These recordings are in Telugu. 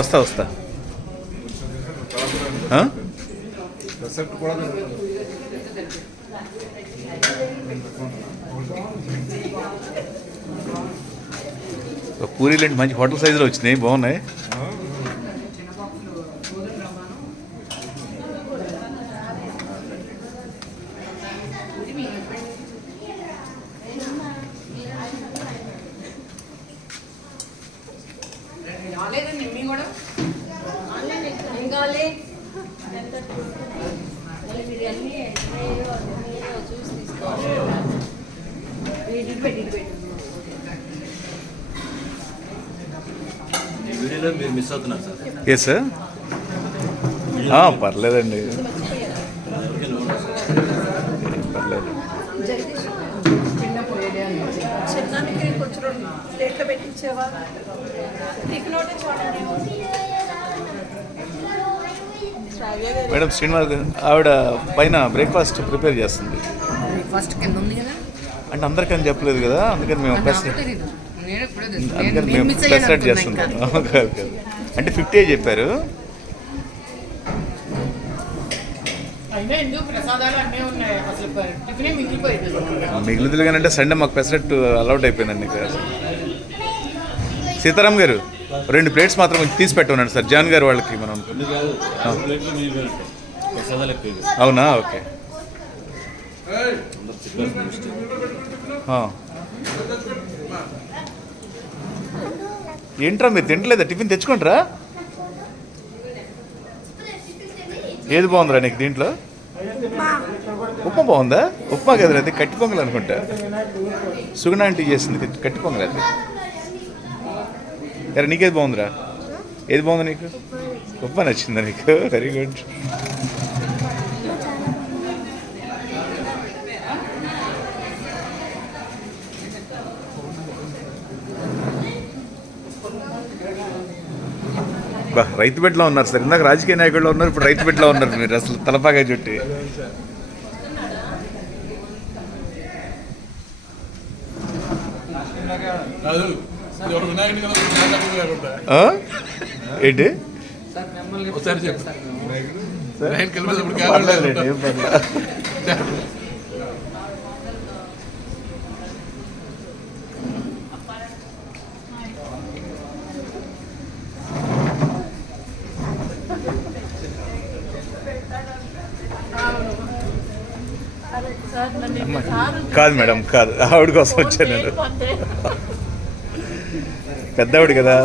వస్తా వస్తా. పూరీలు అంటే మంచి హోటల్ సైజులో వచ్చినాయి, బాగున్నాయి. మీరు మిస్ అవుతున్నారు సార్. ఎస్ సార్, పర్లేదండి, పర్లేదు. మేడం శ్రీనివాస్ ఆవిడ పైన బ్రేక్ఫాస్ట్ ప్రిపేర్ చేస్తుంది. అంటే అందరికని చెప్పలేదు కదా, అందుకని మేము ప్రెసిడెంట్ చేస్తున్నాం. అంటే 50 చెప్పారు. మిగులుదులు కానీ అంటే సండే మాకు పెసరెట్ అలౌట్ అయిపోయిందండి. సీతారాం గారు 2 ప్లేట్స్ మాత్రం కొంచెం తీసి పెట్టమన్నాడు సార్ జాన్ గారు వాళ్ళకి. మనం అవునా, ఓకే. ఏంట్రా మీరు తింటలేదా? టిఫిన్ తెచ్చుకుంటారా? ఏది బాగుందిరా నీకు దీంట్లో? ఉప్మా బాగుందా? ఉప్మా కదరా అది, కట్టి పొంగల్ అనుకుంటా. సుగుణ ఆంటీ చేసింది కట్టి పొంగల్ అది. ఎరా నీకేది బాగుందిరా? ఏది బాగుంది నీకు? ఉప్మా నచ్చిందా నీకు? Very good. బా రైతు బిడ్డలో ఉన్నారు సార్. ఇందాక రాజకీయ నాయకుల్లో ఉన్నారు, ఇప్పుడు రైతు బిడ్డలో ఉన్నారు మీరు. అసలు తలపాగా చుట్టి ఏంటి కాదు మేడం, కాదు, ఆవిడ కోసం వచ్చాను నేను. పెద్దవాడు కదా.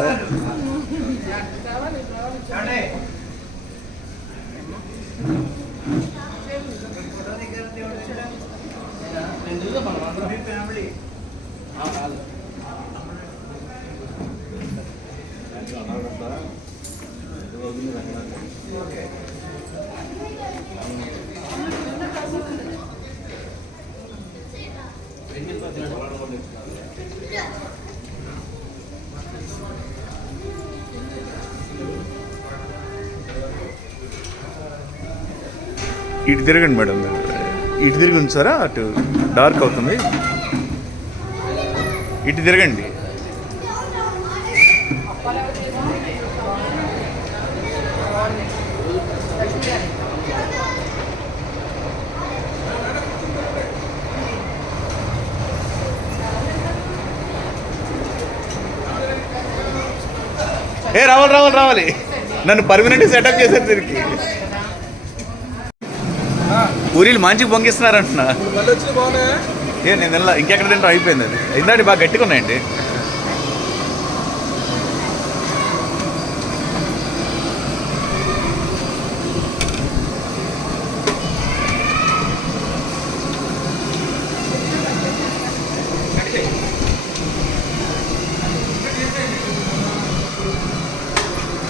ఇటు తిరగండి మేడం, ఇటు తిరిగి ఉంచారా? అటు డార్క్ అవుతుంది, ఇటు తిరగండి. రావాలి రావాలి రావాలి, నన్ను పర్మనెంట్ సెటప్ చేశారు దీనికి. పూరీలు మంచిగా పొంగిస్తున్నారు అంటున్నా. నేను తినలా, ఇంకెక్కడ తింటా, అయిపోయింది అది. ఇందాటి బాగా గట్టిగా ఉన్నాయండి.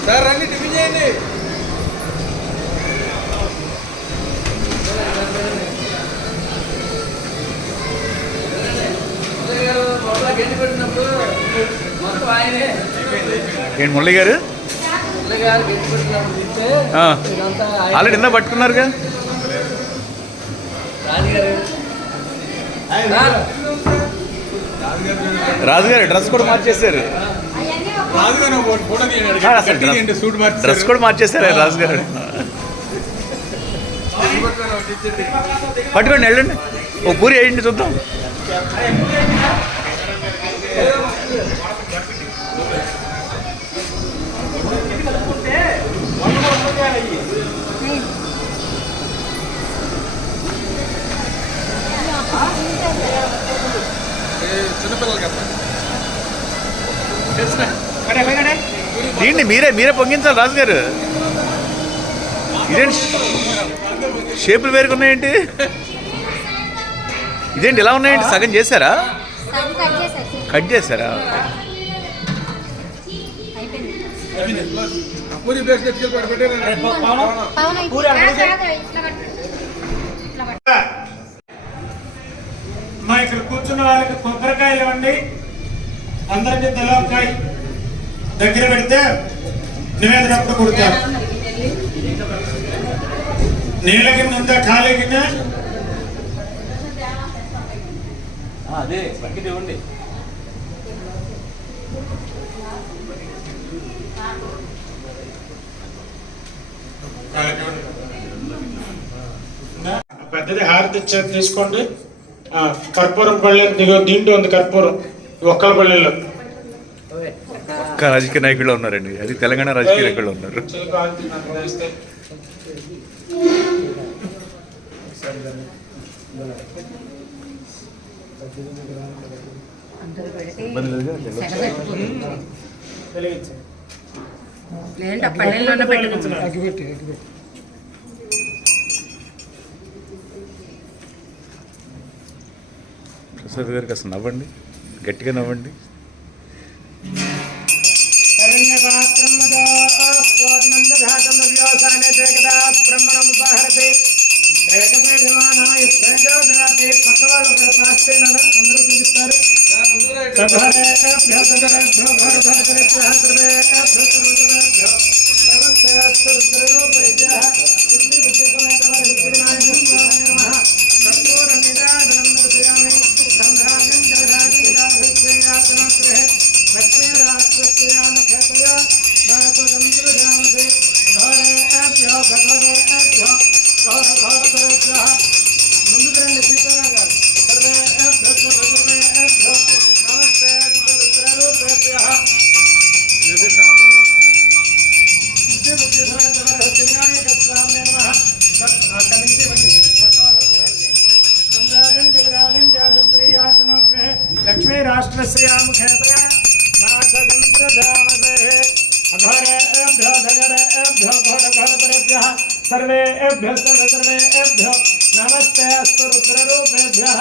సార్ రండి, టిఫిన్ చేయండి. ఏంటి మురళి గారు ఆల్రెడీ ఇందా పట్టుకున్నారుగా. రాజుగారు డ్రెస్ కూడా మార్చేశారు. రాజుగారు ఒక ఫోటో తీయండి. ఆ, అసలు గట్టిగా తీయండి, సూట్ మార్చి డ్రెస్ కూడా మార్చేశారు రాజు గారు. పట్టుకోండి వెళ్ళండి, ఓ పూరి వేయండి చూద్దాం. చిన్నపిల్లలు కదా తీయండి, మీరే పొంగించాలి రాజు గారు. ఇదేంటి షేపులు వేరుకున్నాయేంటి? ఇదేంటి ఇలా ఉన్నాయండి? సగం చేశారా? కట్ చేశారా? పూరి బేస్ తెచ్చుకెళ్ళి పెట్టారు. మా ఇక్కడ కూర్చున్న వాళ్ళకి కొబ్బరికాయలు ఇవ్వండి. అందరికి తెలవకాయ దగ్గర పెడితే నివేదన అప్పుడు కొడతారు. నీళ్ళ కింద ఉందా ఖాళీ కింద? అదే బకెట్ ఇవ్వండి. పెద్దది హారతి ఇచ్చేది తీసుకోండి. కర్పూరం పళ్ళె దీంట్లో ఉంది కర్పూరం, ఒక్కల పల్లెల్లో. ఒక్క రాజకీయ నాయకులు ఉన్నారండి, అది తెలంగాణ రాజకీయ నాయకులు ఉన్నారు. ప్రసాద్ గారికి అసలు నవ్వండి, గట్టిగా నవ్వండి. పక్కవాళ్ళు కూడా ప్రాస్తేనా అందరూ చూపిస్తారు. ముందుకు రండి సీతారాం గారు. లక్ష్మీ రాష్ట్రశ్రీయాముఖేతయా నాథగంత్రధామసే అఘోరేభ్యో ధగరేభ్యో ఘోరఘోరపరేభ్యః సర్వేభ్యో సర్వేభ్యో నమస్తే అస్తు రుద్రరూపేభ్యః.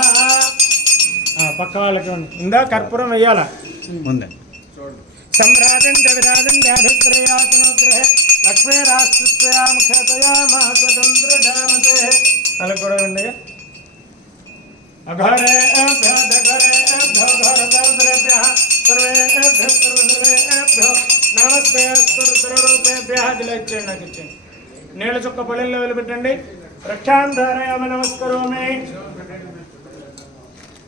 పక్క వాళ్ళకి ఇందా కర్పూరం వెయ్యాలా? ముందే सम्राजन्त विराजन्याभिश्रेयाचनोग्रहे लक्ष्मी राष्ट्रस्यामुखेतया महस्वतन्त्रधामते अलकुडवंडि अघोरेभ्यो दघोरेभ्यो घोरघोरपरेभ्यः सर्वेभ्यः सर्वेभ्यो नमस्ते अस्तु रुद्ररूपेभ्यः. జిలైచ్చేయండి, నాకు ఇచ్చేయండి. నీళ్ళ చుక్క పళ్ళెల్లో వెలిపెట్టండి. రక్షాంధారయామి నమస్కరోమి.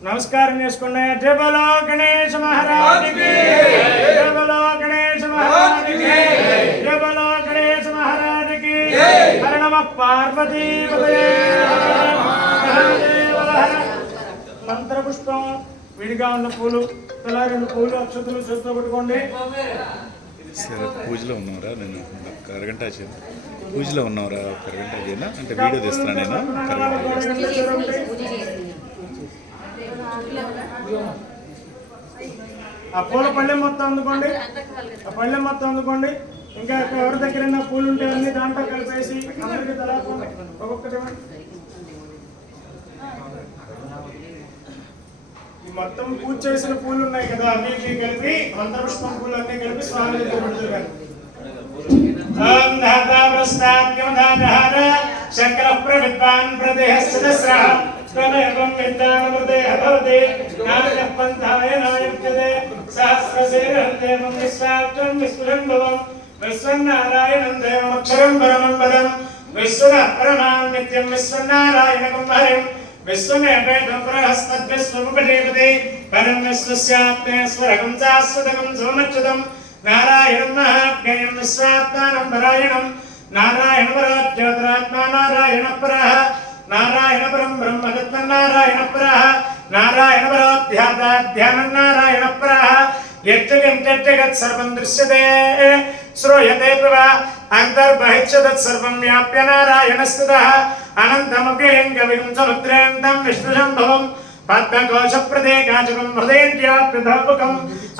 నమస్కారం చేసుకోండి. జై బలో గణేశ మహారాజుకి, జై బలో గణేశ మహారాజుకి, జై బలో గణేశ మహారాజుకి. హర నమః పార్వతీపతయే మహాదేవ హర. మంత్రపుష్పం విడిగా ఉన్న పూలు, తలా 2 పూలు అక్షతులు చేతితో పట్టుకోండి. సరే, పూజలో ఉన్నారా? నేను ఒక అరగంట చేయను. పూజలో ఉన్నారా? ఒక అరగంట చేయనా? అంటే వీడియో తీస్తున్నాను నేను. ఆ పూల పళ్ళెం మొత్తం అందుకోండి, ఆ పళ్ళెం మొత్తం అందుకోండి. ఇంకా ఎవరి దగ్గర పూలు ఉంటే అన్ని దాంట్లో కలిపేసి అందరికి తలా ఒక్కొక్కటి. ఈ మొత్తం పూజ చేసిన పూలు ఉన్నాయి కదా, అన్నింటినీ కలిపి మంత్రపుష్పం పూలు అన్ని కలిపి స్వామి దగ్గర పెడుతున్నారు. శంకర ప్రవిద్వాన్ ప్రదేహస్య స్వమేవం విద్యానమృదేహ భవతి నారదః పంథాయ నాయుజ్యతే సహస్రశీలం దేవం విశ్వాక్షరం విశ్వశంభవం విశ్వన్నారాయణం దేవమక్షరం పరమం పదం విశ్వనాథ పరమాం నిత్యం విశ్వన్నారాయణకం హరిం విశ్వమేవేదం ప్రహస్తద్విశ్వముపదేవతే పరం విశ్వస్యాప్తే స్వరగం శాశ్వతకం సోమచ్యుతం నారాయణం మహాజ్ఞేయం విశ్వాత్మానం నారాయణం నారాయణ పరాజ్యోతిరాత్మా నారాయణ పరః నారాయణ పరం బ్రహ్మతత్వం నారాయణ పరః నారాయణ పరోధ్యాత్మాధ్యానం నారాయణ పరః యజ్జగం జగత్ సర్వం దృశ్యతే శ్రూయతే ప్రభ అంతర్బహిశ్చ తత్ సర్వం వ్యాప్య నారాయణస్థితః అనంతమవ్యయం కవిం సముద్రేంతం విష్ణుశంభవం పద్మకోశ ప్రదేకాచకం హృదయంత్యాప్యుధోముఖం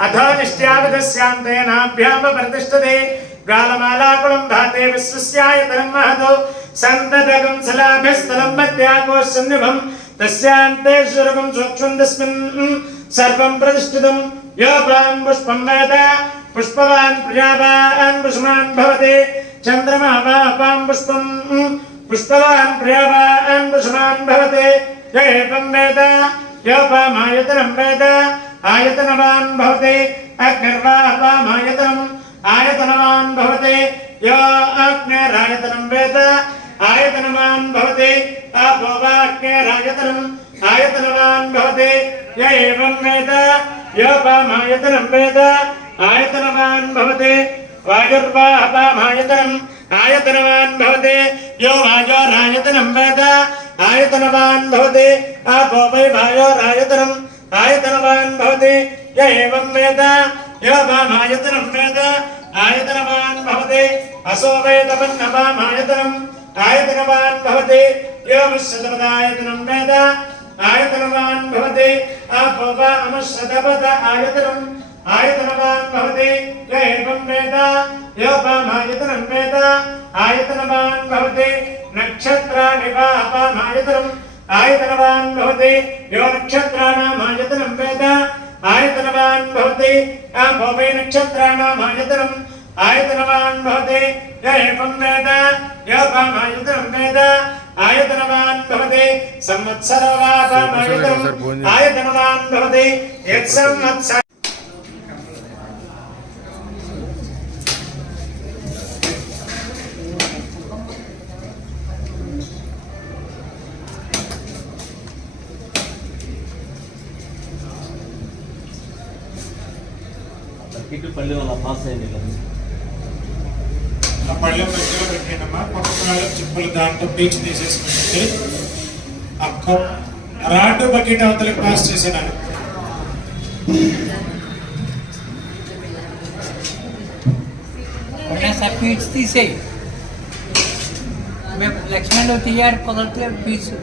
అధోనిష్ట్యావిధస్యాంతేనాభ్యామ ప్రతిష్ఠతే గాలమాలాకులం భాతే విశ్వస్యాయతనం మహదో సంతతకం సలాభిస్థలం మధ్యాకోశన్నిభం తస్యాంతే స్వరూపం సూక్ష్మం తస్మిన్ సర్వం ప్రతిష్ఠితం యోపాం పుష్పం వేద పుష్పవాన్ ప్రియావాన్ పుష్మాన్ భవతి చంద్రమా వాపాం పుష్పం పుష్పవాన్ ప్రియావాన్ పుష్మాన్ భవతి ఏవం వేద యోపామాయతనం వేద ఆయతనవాన్ భవతి అగ్నిర్వాపామాయతనం ఆయతనవాన్ భవతి యో అగ్నిరాయతనం వేద ఆయతనవాన్ భవతి ఆపో వాగ్నిరాయతనం ఆయతనవాన్ భవతి ఏవం వేద యోపామాయతనం వేద ఆయతనవాన్ భవతి వాయుర్వాపామాయతనం ఆయతనవాన్ భవతి యో వాయోరాయతనం వేద ఆయతనవాన్ భవతి ఆపో వై వాయోరాయతనం ఆయతనవాన్ భవతి ఏవం వేద యోపామాయతనం వేద ఆయతనవాన్ భవతి అసో వేదవన్నపామాయతనం ఆయతనవాన్ భవతి యో విశ్వతపదాయతనం వేద ఆయతనవాన్ భవతి ఆపో వా అమశ్వతపద ఆయతనం ఆయతనవాన్ భవతి ఏవం వేద యోపామాయతనం వేద ఆయతనవాన్ భవతి నక్షత్రాణి వాపామాయతనం ఆయతనవాన్ భవతి యో నక్షత్రాణామాయతనం వేద ఆయతనవాన్ భవతి ఆపో వై నక్షత్రాణామాయతనం ఆయతనవాన్ భవతి ఏవం వేద యోపామాయతనం వేద ఆయతనవాన్ భవతి సంవత్సరో వాపామాయతనం ఆయతనవాన్ భవతి యత్సంవత్సర టికెట్ పల్లి వల్ల పాస్ అయింది కదా ఆ పళ్ళెం మధ్యలో పెట్టానమ్మా పక్కన చిప్పులు దాంట్లో పీచు తీసేసుకుంటే ఆ రాటు బకెట్ అవతలకి పాస్ చేసేనాను సార్ పీచు తీసేయి మేము లక్ష్మణ్ తీయాలి కుదరట్లేదు పీచు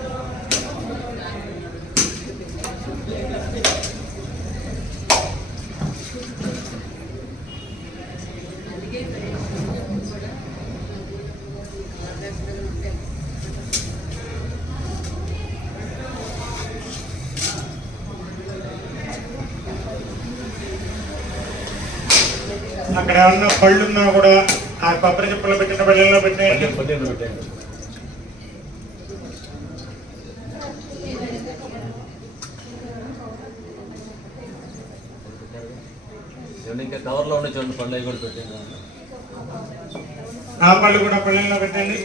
అక్కడ ఏమన్నా పళ్ళు ఉన్నా కూడా ఆ కొబ్బరి చిప్పలు పెట్టిన పళ్ళెంలో పెట్టేయండి. పల్లెలో పెట్టాను ఇంకా కవర్లో ఉండే చూడండి పళ్ళు అవి కూడా పెట్టాను ఆ పళ్ళు కూడా పళ్ళెంలో పెట్టండి.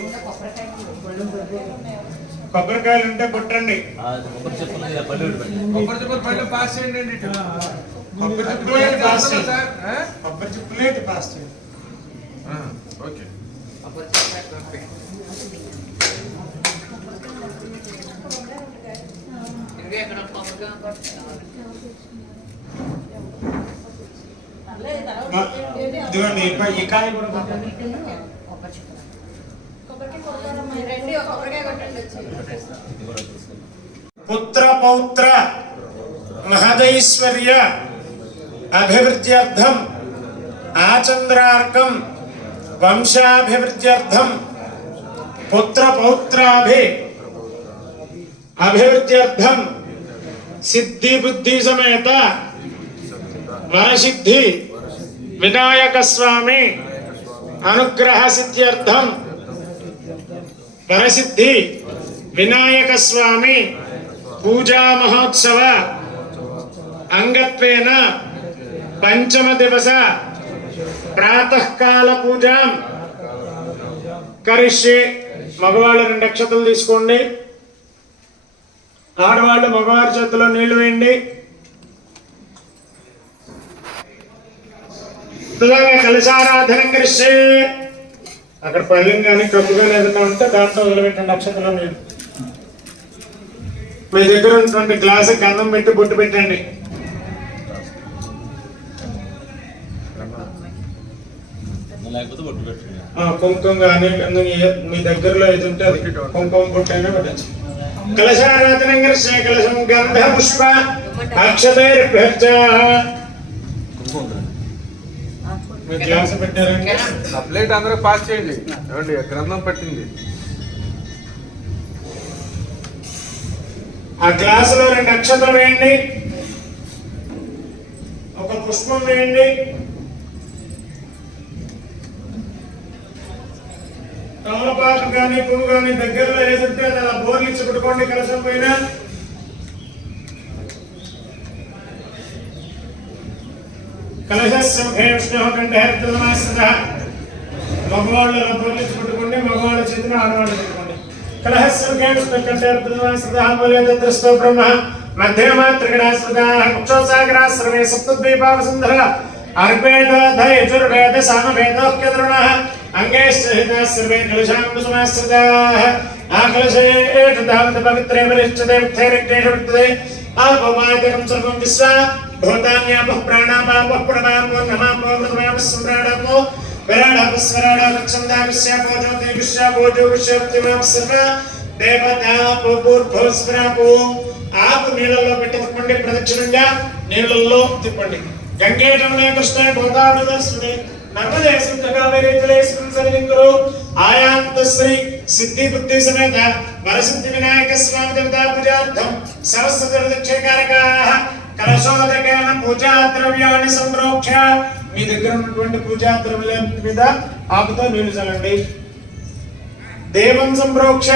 కొబ్బరికాయలు ఉంటే కొట్టండి. కొబ్బరి చెప్పులు పళ్ళు పెట్టండి కొబ్బరి చెప్పలు పళ్ళు పాస్ చేయండి కొబ్బరి చిప్పలే పాస్ చేయండి. కొబ్బరి చిప్పలే పాస్ చేయండి. ఓకే ఇదిగోండి ఈ కాయ కూడా కొట్టండి. పుత్ర పౌత్ర మహదైశ్వర్య అభివృద్ధ్యర్థం ఆచంద్రార్కం వంశాభివృద్ధ్యర్థం పుత్ర పౌత్రాభి అభివృద్ధ్యర్థం సిద్ధి బుద్ధి సమేత వరసిద్ధి వినాయక స్వామి అనుగ్రహ సిద్ధ్యర్థం వరసిద్ధి వినాయక స్వామి పూజా మహోత్సవ అంగత్వేన పంచమ దివస ప్రాతకాల పూజాం కరిష్యే. మగవాళ్ళు 2 అక్షతలు తీసుకోండి. ఆడవాళ్ళు మగవారి చేతిలో నీళ్లు వేయండి. ముందుగా కలశారాధన కరిస్తే అక్కడ పళ్ళెం కానీ కప్పు కానీ ఏదైనా ఉంటే దాంట్లో వదిలిపెట్టండి నక్షత్రం మీరు మీ దగ్గర ఉన్నటువంటి గ్లాసు గంధం పెట్టి బొట్టు పెట్టండి. లేకపోతే బొట్టు పెట్టండి. కుంకుమ కానీ మీ దగ్గరలో ఏది ఉంటే అది కుంకుమ బొట్టు అయినా పెట్టచ్చు. కలశారాధన కరిస్తే కలశం గంధ పుష్ప అక్షతైర్భ్యర్చ. మీ గ్లాసు పెట్టారండి. ఆ ప్లేట్ అందరూ పాస్ చేయండి. ఏమండి గ్రంథం పట్టింది. ఆ గ్లాసులో 2 నక్షత్రం వేయండి, ఒక పుష్పం వేయండి, తమలపాకు కానీ పువ్వు కానీ దగ్గరలో ఏదంటే అది అలా బోర్లిచ్చి పెట్టుకోండి. కలశం పైన మగవాళ్ళు అలా బోర్లిచ్చి పెట్టుకోండి, మగవాళ్ళ చేతిని ఆడవాళ్ళు పెట్టుకోండి. కలహస్సు బ్రహ్మ మధ్యమ త్రిగణాస్పద కుక్షోసాగరా సర్వే సప్తద్వీపావసుంధర అర్పేదయజుర్వేద సామవేదోక్యద్రుణ అంగైశ్చ సర్వే కలశాంబుసమాశ్రితాః ఆ కలశేషధావంత పవిత్రే బలిష్ఠతే ఉత్తైరగ్నేషు విత్తతే ఆపమాదికం సర్వం విశ్వ భూతాన్యాపః ప్రాణాపాపః ప్రణామో నమామో మృతమేవ సంప్రాణామో విరాడాపస్వరాడా లక్షందావిశ్యాపో జ్యోతి విశ్యాపోజో విశ్వప్తిమాపస్సర్వ దేవతా పూర్భోస్వరాపో. ఆపు నీళ్ళల్లో పెట్టి తిప్పండి, ప్రదక్షిణంగా నీళ్ళల్లో తిప్పండి. గంగే జమునే కృష్ణ గోదావరి దర్శనే నర్మదే సింధు కావేరీ జలేస్మిన్ సన్నిధింకురు ఆయాంత శ్రీ సిద్ధి బుద్ధి సమేత వరసిద్ధి వినాయక స్వామి దేవతా పూజార్థం సరస్వతి ప్రదక్షిణకారకాః కలశోదకేన పూజా ద్రవ్యాన్ని సంప్రోక్ష. మీ దగ్గర ఉన్నటువంటి పూజా ద్రవ్యాల మీద ఆకుతో నీళ్లు చల్లండి. దేవం సంప్రోక్ష.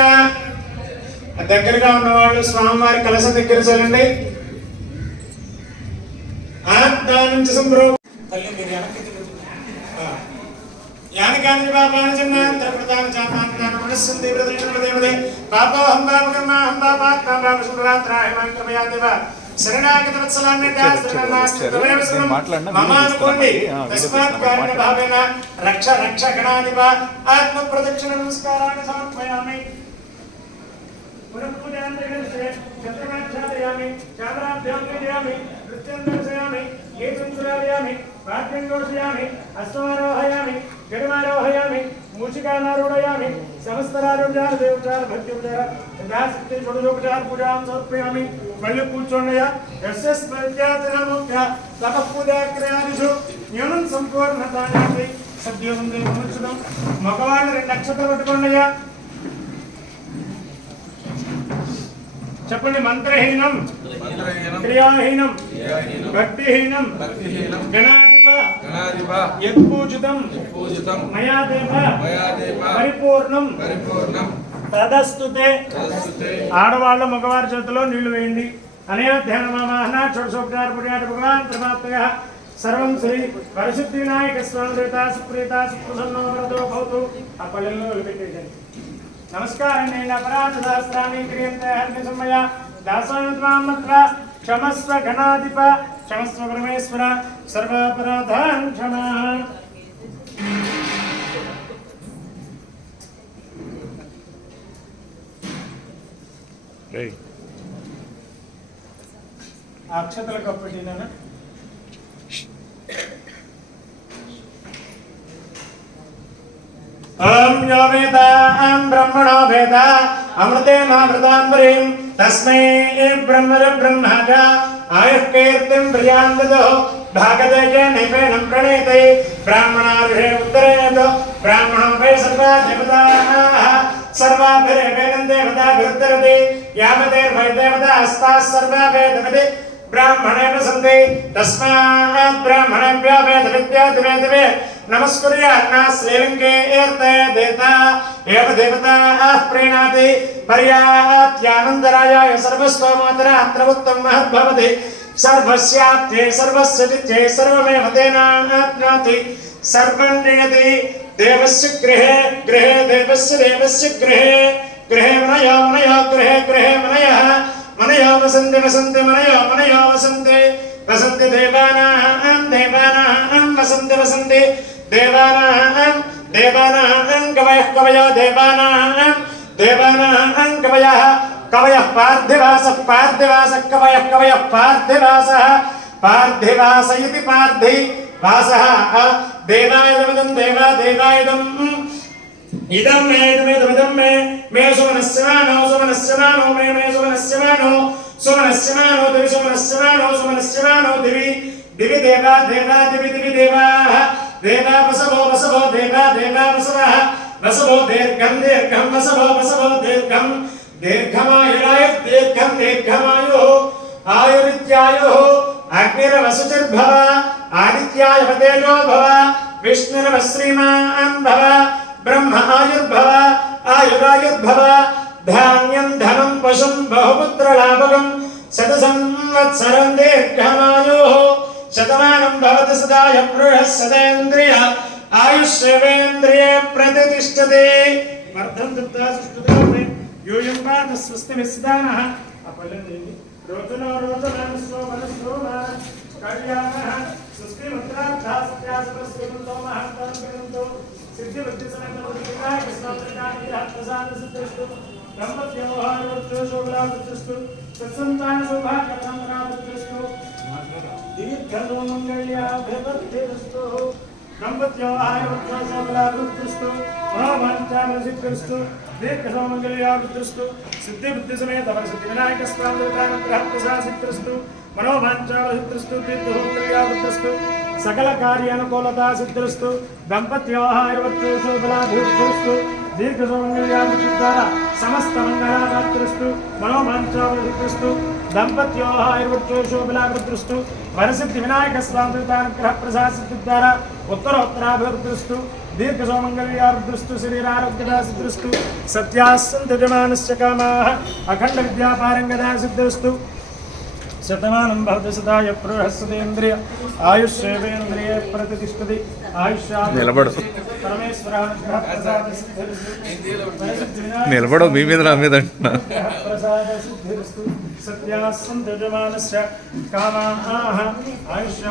దగ్గరగా ఉన్నవాళ్ళు స్వామివారి కలశ దగ్గర చల్లండి. నుంచి సంప్రోక్ష. తల్లి మీరు వెనక్కి యానకాని పాపాని చిన్నాంతర ప్రధాన చాపాంతాన మనస్సంతి ప్రతిష్ఠితమదేవదే పాపోహం పాపకర్మాహం పాపాత్మా పాపశుభరాత్రాయ మంత్రమయా దేవ శరణాగత వత్సలాన్ని మమానుకోండి. తస్మాత్ కారణ భావేన రక్ష రక్ష గణాధిప ఆత్మ ప్రదక్షిణ నమస్కారాన్ని సమర్పయామి. పునఃపూజాంతరిగణే చంద్రమాఛాదయామి చామరాభ్యాం పూజయామి నృత్యం దర్శయామి గీతం శ్రావయామి వాద్యం ఘోషయామి అశ్వారోహయామి గడిమారోహయామి మూషికానారూఢయామి సమస్తరారోగ్యార దేవచార భక్త్యుపచార యథాశక్తి షోడశోపచార పూజాం సమర్పయామి. మళ్ళీ కూర్చోండియా. యస్యస్మృత్యాతినముఖ్య తపః పూజాక్రియాదిషు న్యూనం సంపూర్ణతాయామి సద్యోగం దేవముచ్యుతం. మగవాళ్ళు 2 నక్షత్రాలు పెట్టుకోండియా. చెప్పండి. మంత్రహీనం క్రియాహీనం భక్తిహీనం గణాధిప యత్పూజితం మయా దేవ పరిపూర్ణం తదస్తుతే. ఆడవాళ్ళ మగవారి చేతిలో నీళ్లు వేయండి. అనయా ధ్యానమామాహన షోడశోపచార పూజాట భగవాన్ ప్రమాత్మయ సర్వం శ్రీ వరసిద్ధి వినాయక స్వామి దేవత సుప్రీత సుప్రసన్నో వరదో భవతు. ఆ పల్లెల్లో వదిలిపెట్టేయండి. నమస్కారం. నేను అపరాధ శాస్త్రాన్ని క్రియంతే హర్మి సమయ దాసోత్వామత్ర క్షమస్వ గణాధిప క్షమస్వ పరమేశ్వర సర్వాపరాధాన్ క్షమా. అక్షతల కప్పటినా ఓం యో వేద బ్రహ్మణో వేద అమృతేనామృతాంబరీం తస్మై బ్రహ్మజ ఆయుః కీర్తిం ప్రియాందదో భాగదేజ నైవేనం ప్రణేతే బ్రాహ్మణార్హే ఉత్తరేణతో బ్రాహ్మణో వై సర్వా దేవతాః సర్వాభిరేవేదం దేవతాభిరుద్ధరతి యావదేర్వై దేవతా హస్తాః సర్వా వేదవిది బ్రాహ్మణేన సంతే తస్మాత్ బ్రాహ్మణేభ్యో వేద విద్యాదివేదివే నమస్కుర్యాత్నా శ్రీలింగే ఏర్తే దేవతా ఏవ దేవతాః ప్రీణాతి పర్యాత్యానందరాయాయ సర్వస్వమాతర అత్ర ఉత్తమ మహద్భవతి సర్వస్యాత్యే సర్వస్య చిత్తే సర్వమేవ తేనాప్నోతి సర్వం నియతి దేవస్య గృహే గృహే దేవస్య దేవస్య గృహే గృహే మనయో మనయో గృహే గృహే మనయః మనయో వసంతి వసంతి మనయో మనయో వసంతి वसन्ति देवानां देवानां वसन्ति वसन्ति देवानां कवयः कवयो देवानां कवयः कवयः पार्थिवासः पार्थिवासः कवयः कवयः पार्थिवासः पार्थिवास इति पार्थिवासः देवायुधमिदं देवायुधम् इदं मे सुमनस्य मानो मे सुमनस्य मानो दिवि दिवि देवा दिवि देवा वसवो देवा वसवः वसवो दीर्घं वसवो दीर्घं दीर्घमायुः आयुरित्यायुः अग्निरवसुचिर्भव आदित्याय तेजो भव विष्णुरव श्रीमान् भव ब्रह्म आयुर्भव आयुरायुर्भव धान्यं धनं पशुं बहुपुत्रलाभकं शतसंवत्सरं दीर्घमायुः शतमानं भवति सदाय पुरुषः सदेन्द्रिय आयुष्येवेन्द्रिये प्रतिष्ठते वर्धं दत्ता सुष्ठुते यूयं पाद स्वस्तिभिस्दानः अपलन्देवि रोचनो सोमनः कल्याणः सुष्टिमुद्रार्थः सत्यासुरस्वन्दो महान्तरं सिद्धिबुद्धिसमेतविनाय कृष्णोत्तरकार्यः प्रसादसिद्धिस्तु ब्रह्मव्यवहारवृत्तो शोभलावृत्तिस्तु सत्सन्तानसौभाग्यकामनावृत्तिस्तु दीर्घमङ्गल्याभिवृद्धिस्तु ब्रह्मव्यवहारवृत्तो शोभलावृत्तिस्तु मनोवाञ्छाफलसिद्धिस्तु दीर्घसौमङ्गल्यावृत्तिस्तु सिद्धिबुद्धिसमेतवरसिद्धिविनायकस्वामिदेवतानुग्रहः प्रसादसिद्धिस्तु मनोवाञ्छाफलसिद्धिस्तु दीर्घसौमङ्गल्यावृत्तिस्तु सकल कार्यानुकूलता सिद्धिस्तु दंपत्योहारवत्तो शोभलाभिवृद्धिस्तु दीर्घसौमङ्गल्याद्वारा समस्त मंगलावृत्तिस्तु मनोवाञ्छाफलसिद्धिस्तु दंपत्योहारवत्तो शोभलाभिवृद्धिस्तु वरसिद्धि विनायक स्वामिदेवतानुग्रह प्रसाद सिद्धिद्वारा उत्तरोत्तराभिवृद्धिस्तु दीर्घसौमङ्गल्यावृद्धिस्तु शरीरारोग्यता सिद्धिस्तु सत्यास्सन्तजमानस्य कामाः अखण्ड विद्यापारङ्गता सिद्धिस्तु शतमानं भवति सदाय पुरुषः सदेन्द्रिय आयुष्येवेन्द्रिय प्रतिष्ठति నిలబడు మీ మీద నా మీద అంటున్నా సత్యాసంతజమానస్య కామాః ఆయుష్య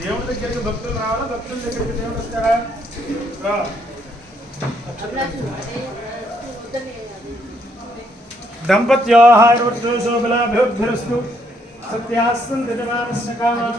దేవుని దగ్గరికి భక్తులు రావాలా భక్తుల దగ్గరికి దేవుడు వస్తారా दंपत्योहारवृत्तो शोभलाभिवृद्धिरस्तु सत्यास्सन्तजमानस्य कामाः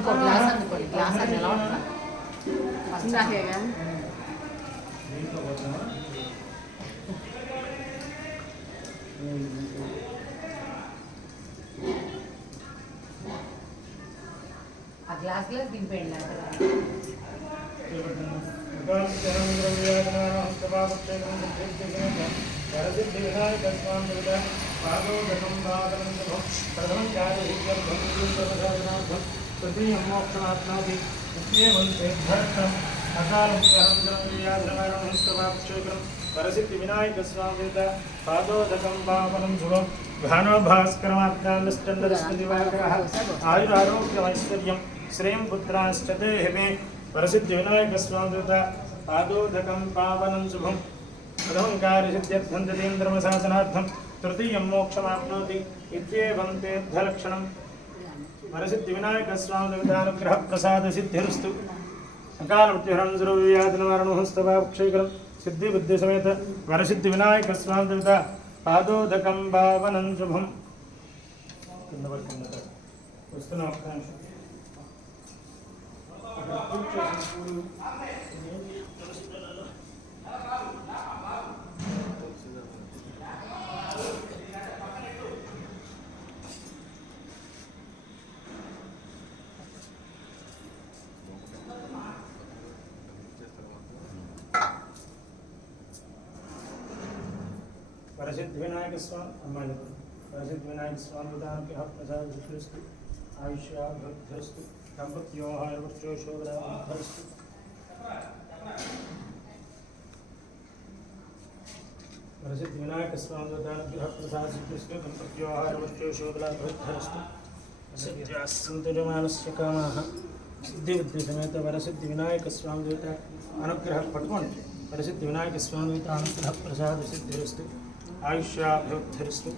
पादोदकं पादनं प्रथमं कार्यं तृतीयं मोक्षमाप्नोति इत्येवं तेभ्यर्थम् अकालं चरं स्तवाक्षेत्रं वरसिद्धिविनायकस्वामिदेवता पादोदकं पावनं शुभं भानुभास्करमार्गाण्डश्चन्द्रस्मदिवाकरः आयुरारोग्यमैश्वर्यं श्रेयं पुत्राश्च देहि मे वरसिद्धिविनायकस्वामिदेवता पादोदकं पावनं शुभं प्रथमं कार्यसिद्ध्यर्थं द्वितीयं तृतीयं मोक्षमाप्नोति इत्येवं तेऽर्थलक्षणं वरसिद्धिविनायकस्वामिदेवतानुग्रह प्रसादसिद्धिरस्तु अकालमृत्युहरं सर्वव्याधिनिवारणोस्तवाक्षेकरं सिद्धिबुद्धिसमेत वरसिद्धिविनायकस्वामिदेवता पादोदकं पावनं शुभं वरसिद्धिविनायक स्वामी वरसिद्धिविनायक स्वामिदेवतानुग्रह प्रसादसिद्धिरस्तु आयुष्याभिवृद्धिरस्तु दंपत्योहारवृत्तो शोभलाभिवृद्धिरस्तु वरसिद्धिविनायक स्वामिदेवतानुग्रह प्रसादसिद्धिरस्तु दंपत्योहारवृत्तो शोभलाभिवृद्धिरस्तु सत्यास्सन्तजमानस्य कामाः सिद्धिबुद्धिसमेत वरसिद्धिविनायक स्वामिदेवता अनुग्रह पट्कोंडि वरसिद्धिविनायक स्वामिदेवता अनुग्रह प्रसादसिद्धिरस्तु आयुष्याभिवृद्धिरस्तु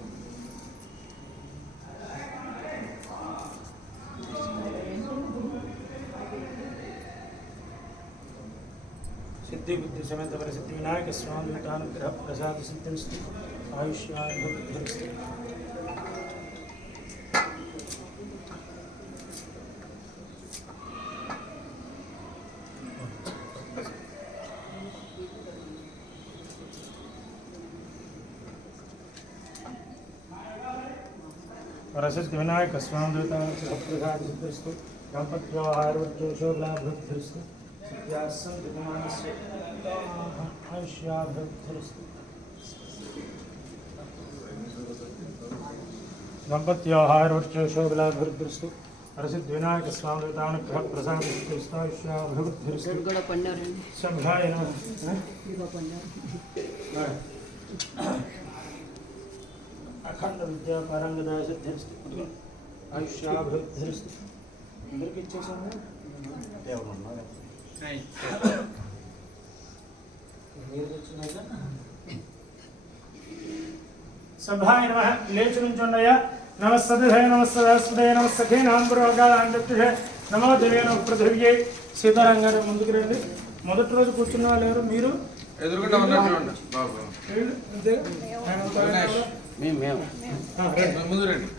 సిద్ధి బుద్ధి సమేత వరసిద్ధి వినాయక స్వామి అనుగ్రహ ప్రసాద సిద్ధిస్తు ఆయుష్యాభివృద్ధి. వరసిద్ధి వినాయక స్వామి ప్రసాద సిద్ధిస్తు దంపత్యోహారోగ్యోషోభలాభివృద్ధిస్తు సత్యాసంతమానస్య ఆయుష్యాభివృద్ధిస్తు. దంపత్యోహారోగ్యోషోభలాభివృద్ధిస్తు వరసిద్ధి వినాయక స్వామి అనుగ్రహ ప్రసాద సిద్ధిస్తు ఆయుష్యాభివృద్ధిస్తు. సభాయ అఖండ విద్యా పారంగదా సిద్ధిస్తు ఆయుష్యాభివృద్ధిస్తు. అందరికి ఇచ్చేసాము. సభాయ నమః. లేచి నుంచుండయ్యా. నమస్తదే నమస్తదాస్పదే నమస్తఖే నాంబురోగాంధ్య నమో దేవే నమ పృథివ్యే. సీతారాం ముందుకు రండి. మొదటి రోజు కూర్చున్న వాళ్ళు ఎవరు? మీరు ఎదురుకుండా ఉన్నట్టు చూడండి బాబు. ముందు రండి.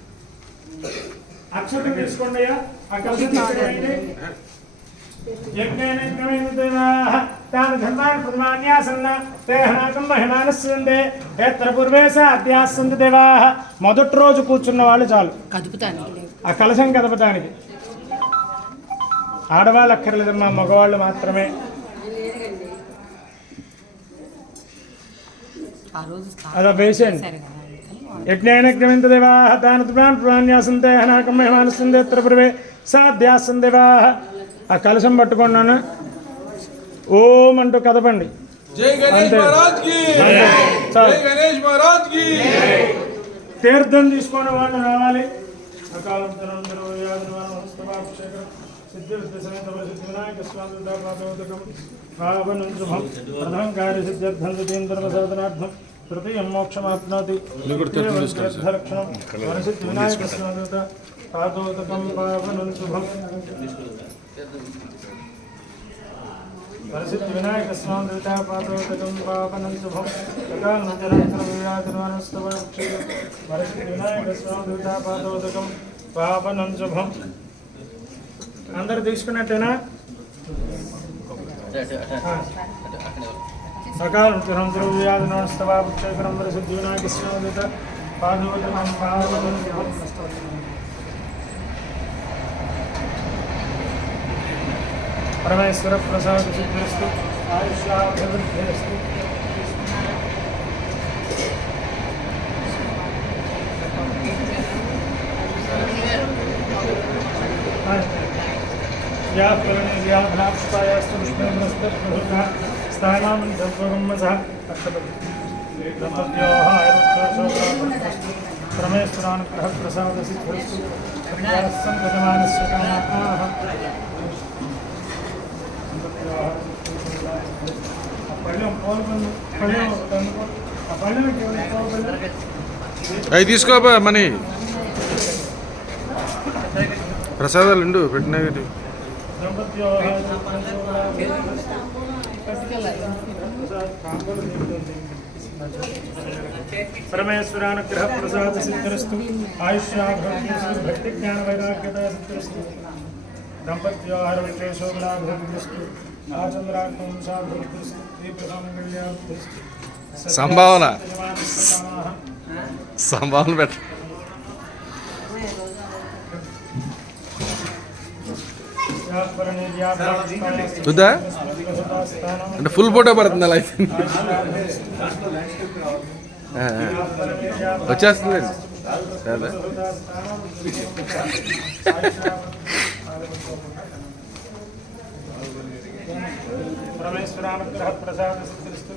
అక్షరం తీసుకోండియా. ఆ కలశం తీసుకోండి. మొదటి రోజు కూర్చున్న వాళ్ళు చాలు ఆ కలశం కదపటానికి. ఆడవాళ్ళు అక్కర్లేదమ్మా, మగవాళ్ళు మాత్రమే. అలా వేసేయండి. యజ్ఞానగ్రమింత దేవాః దానతుభ్యాం ప్రవాన్యాసంతే హనాకం మహిమానస్సందే త్రిపురవే సాధ్యాసం దేవాః. ఆ కలశం పట్టుకున్నాను. ఓం అంటూ కదపండి. జై గణేష్ మహారాజ్ కి. జై గణేష్ మహారాజ్ కి. తీర్థం తీసుకొని వాళ్ళు రావాలి. అకాలం సిద్ధి సమేత సిద్ధి వినాయక స్వామి పాదోదకం పావనం శుభం. ప్రథమం కార్య సిద్ధ్యర్థం ద్వితీయం ధర్మసాధనార్థం తృతీయం మోక్షమాప్నోతి. తీర్థలక్షణం వరసిద్ధి వినాయక స్వామి పాదోదకం పావనం శుభం. వరసిద్ధి వినాయక స్వామి పాదోదకం పావనం శుభం. వరసిద్ధి వినాయక స్వామి పాదోదకం పావనం శుభం. అందరు తీసుకున్నట్టేనా? సకాలం ద్రవ్యాదినస్తవాక్షేకరం వరసిద్ధి వినాయక స్వామి పాదోదకం పావనం శుభం. పరమేశ్వర ప్రసాద సిద్ధిస్తు ఆయుష్యాభివృద్ధిస్తు. పరమేశ్వరానుగ్రహ ప్రసాద సిద్ధిస్తు. అవి తీసుకోబా మనీ ప్రసాదాలు ఉండు పెట్టినా. పరమేశ్వరానుగ్రహ ప్రసాద సిద్ధిరస్తు ఆయుష్యాభివృద్ధిస్తు. భక్తి జ్ఞాన వైరాగ్యత సిద్ధిరస్తు. దంపత్యోహారవిశేషోభివృద్ధిస్తు. ఆచంద్రాగ్నింశాభివృద్ధిస్తు. దీపసాంగళ్యాభివృద్ధిస్తు. సంభావన పెట్ట. చూద్దా అంటే ఫుల్ ఫోటో పడుతుంది అలా అయితే. వచ్చేస్తుందండి. పరమేశ్వరానుగ్రహ ప్రసాద సిద్ధిస్తు.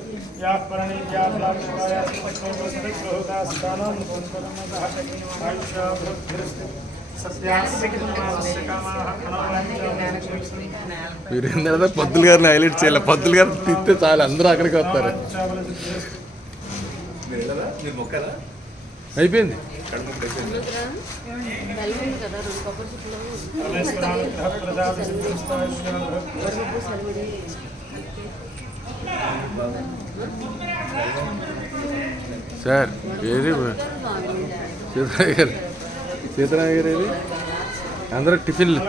మీరు ఏంటంటే పద్దులు గారిని హైలైట్ చేయాలి. పద్దులు గారిని తిస్తే చాలు, అందరూ అక్కడికి వస్తారు. అయిపోయింది. సార్ ఏది సీతారామ గారు ఏది అందరూ టిఫిన్లు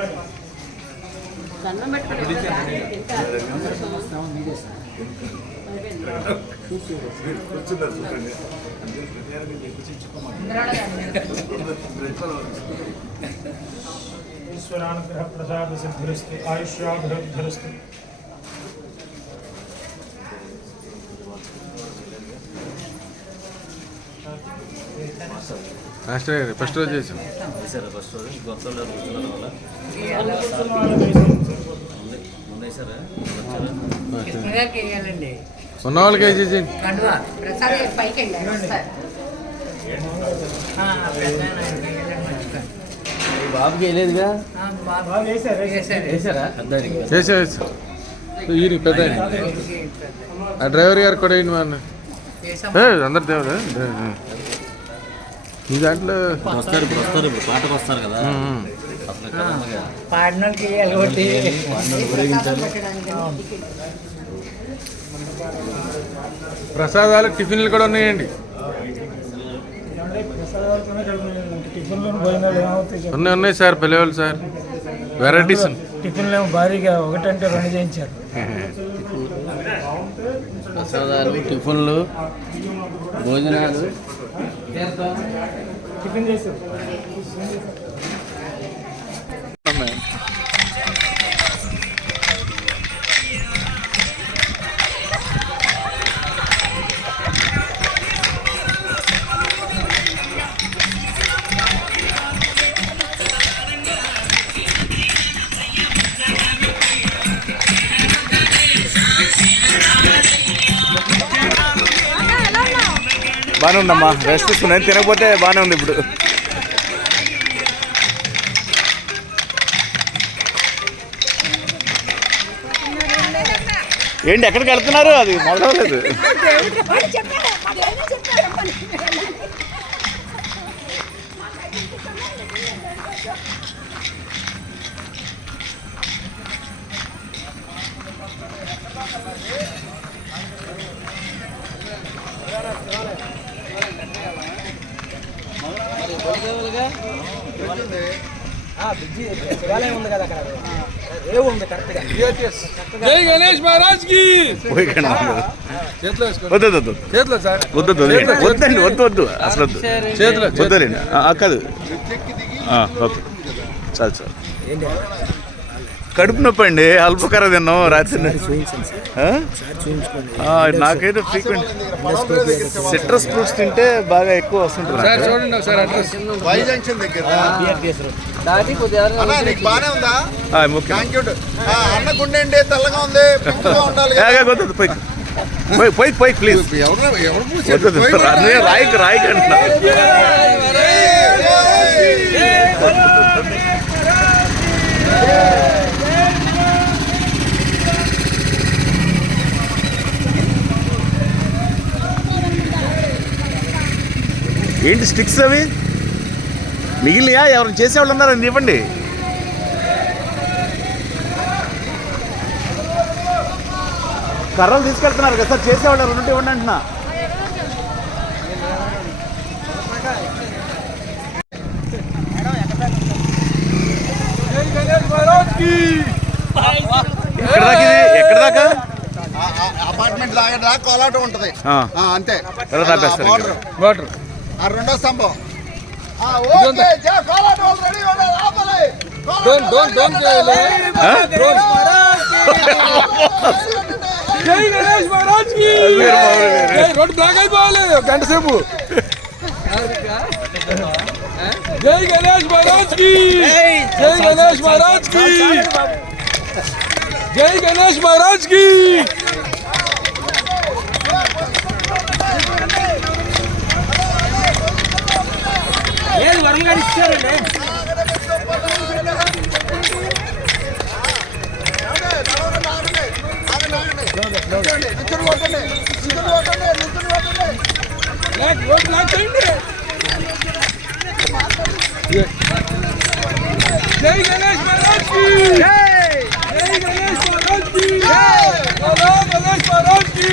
ఈశ్వరానుగ్రహ ప్రసాద సిద్ధిరస్తు ఆయుష్యాభివృద్ధిరస్తు. మాస్టర్ గారు ఫస్ట్ రోజు చేసాం వేసారా ఫస్ట్ రోజు కొత్త వాళ్ళు కూర్చున్నారు వల్ల వేసారా కృష్ణగారికి వేయాలండి. ఉన్న వాళ్ళకి వేసేసేయండి. కండువా ప్రసాద్ పైకి వెళ్ళారు వస్తారు. పెద్ద ఆయనకి వేయాలని మర్చిపోయాను. బాబుకి వెళ్ళేదిగా బాగా వేశారు. వేసారా అద్దానికి చేసా ఈయన పెద్ద ఆయన. ఆ డ్రైవర్ గారు కూడా ఏంటి మా అన్న అందరు దేవుడు మీ దాంట్లో వస్తారు ఇప్పుడు పాటకు వస్తారు కదా అసలు కదమ్మగా. పాడిన వాళ్ళకి వేయాలి ఒకటి. ప్రసాదాలు టిఫిన్లు కూడా ఉన్నాయండి. టిఫిన్లో భోజనాలు ఏమవుతాయి? ఉన్నాయి సార్ పిల్లవాళ్ళు సార్ వెరైటీస్. టిఫిన్లు ఏమో భారీగా ఒకటంటే రెండు చేయించారు. ప్రసాదాలు టిఫిన్లు భోజనాలు టిఫిన్ చేశారు. బాగానే ఉందమ్మా, రెస్ట్ ఇస్తున్నాను. తినకపోతే బాగానే ఉంది ఇప్పుడు. ఏంటి ఎక్కడికి వెళ్తున్నారు? అది మొదలవలేదు. జై గణేష్ మహారాజ్ కి వద్దు వద్దు చేతిలో సార్ వద్దు వద్దండి, వద్దు వద్దు అసలు వద్దు, చేతిలో వద్దులేండి. కాదు ఓకే చాలు చాలు. కడుపు నొప్పి అండి, అల్పకర తిన్నాం రాత్రి. నాకైతే ఫ్రీక్వెంట్ సిట్రస్ ఫ్రూట్స్ తింటే బాగా ఎక్కువ వస్తుంటుంది. సార్ చూడండి ఒకసారి అడ్రస్ వైజంక్షన్ దగ్గర అన్న గుండె అండి తెల్లగా ఉంది, పింక్గా ఉండాలి. పోయి ప్లీజ్. రాయికి అంటున్నా. ఏంటి స్టిక్స్ అవి మిగిలియా? ఎవరు చేసేవాళ్ళు ఉన్నారని ఇవ్వండి. కర్రలు తీసుకెళ్తున్నారు కదా సార్, చేసేవాళ్ళు రెండు ఇవ్వండి అంటున్నా. ఎక్కడ దాకా? అపార్ట్మెంట్ లాగా కోలాటం ఉంటది అంతే. వాటర్ ఆ రెండో స్తంభం. జై గణేష్ మహారాజ్ కి రోడ్డు బ్లాక్ అయిపోవాలి గంట సేపు. జై గణేష్ మహారాజ్ కి, జై గణేష్ మహారాజ్ కి, జై గణేష్ మహారాజ్ కి. రోడ్ బ్లాక్ చేయండి. జై గణేష్ మహారాజ్ కి, జై గణేష్ మహారాజ్ కి, గణేష్ మహారాజ్ కి,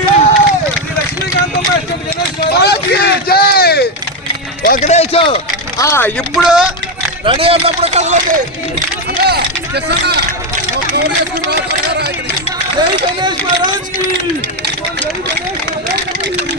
శ్రీ లక్ష్మీకాంతమ్మ ఎస్టేట్ గణేష్ మహారాజ్ కి. కూర్చో. ఇప్పుడు రెడీ అన్నప్పుడు కదలండి. అన్నా, కృష్ణన్న, నువ్వు కవర్ వేసుకుని రా, త్వరగా రా ఇక్కడికి. జై గణేష్ మహారాజ్ కి. జై గణేష్ మహారాజ్ కి.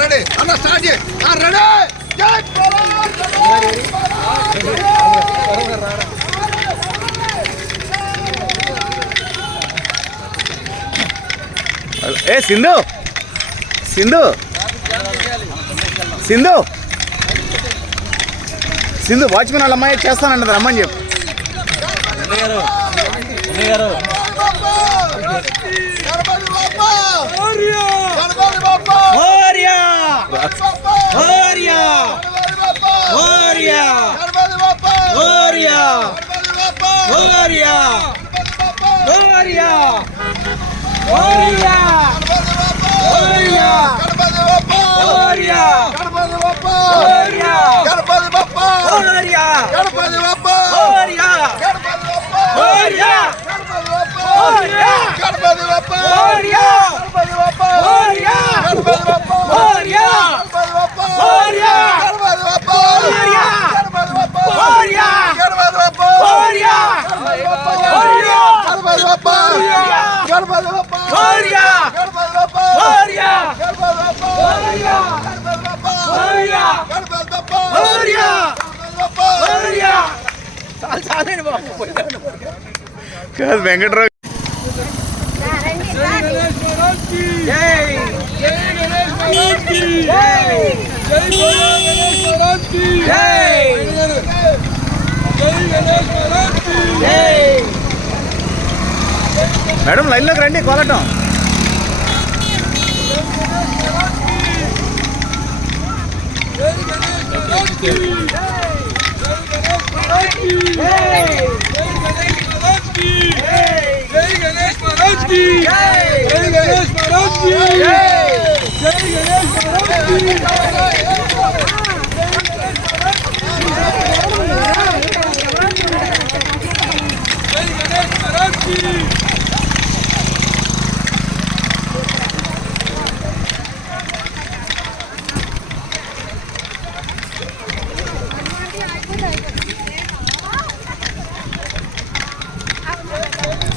రెడీ అన్న, స్టార్ట్ చేయి. రెడీ. జై ఏ సింధు సింధు సింధు సింధు వాచ్మెన్ వాళ్ళ అమ్మాయి చేస్తానన్నది రమ్మని చెప్పు. కాదు వెంకట్రావు మేడం లైన్లోకి రండి కోలటం.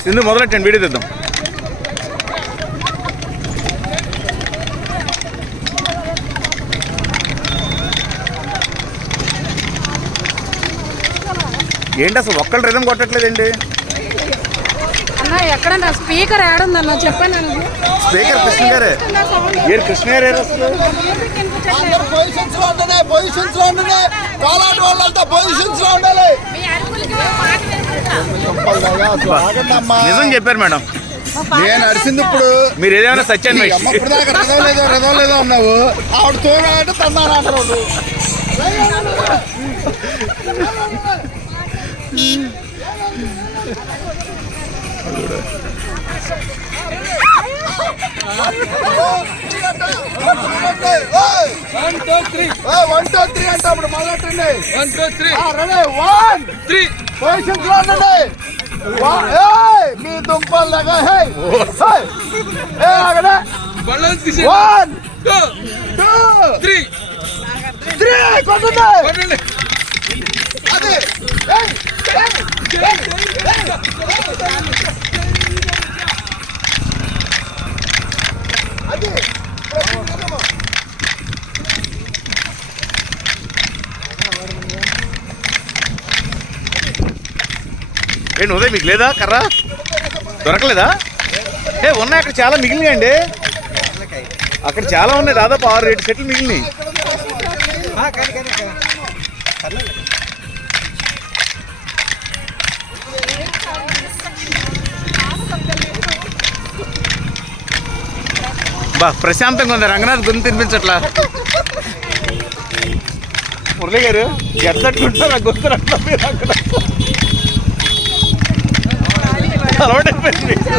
సింధు మొదలెట్టండి, వీడియో తెద్దాం. ఏంటి అసలు ఒక్కళ్ళు రిధం కొట్టట్లేదండి? అన్న ఎక్కడన్నా స్పీకర్ ఏడుందన్న చెప్పండి. స్పీకర్ కృష్ణ గారే. ఏడు కృష్ణ గారు అసలు పొజిషన్స్ లో ఉండాలి. పొజిషన్స్ లో ఉండాలి. కాలాంటి వాళ్ళంతా పొజిషన్స్ లో ఉండాలి. నిజం చెప్పారు మేడం. నేను అరిసింది ఇప్పుడు. మీరు ఏదైనా సత్యాన్ని ఇప్పుడు దాకా రథం లేదో ఉన్నావు. ఆవిడ తోడంటే తన్నాను అంటారు. వన్ టూ త్రీ అంటే అప్పుడు మొదలెట్టండి. 1 2 3 రెడీ 1 3 పొజిషన్స్ లో ఉండండి. మీ దుంపలు దగ్గర ఆగడే. 1 2 3 కొట్టండి. అదే ఏంటి ఉదయం మీకు లేదా కర్ర దొరకలేదా? ఉన్నాయి అక్కడ చాలా మిగిలినాయండి. అక్కడ చాలా ఉన్నాయి, దాదాపు 6-7 సెట్లు మిగిలినాయి. బా ప్రశాంతంగా ఉంది. రంగనాథ్ గొంతు తినిపించట్లా. మురళి గారు ఎట్లట్టుకుంటారా గొంతులు అట్లా మీరు అక్కడ అలవాటైపోయింది మీకు.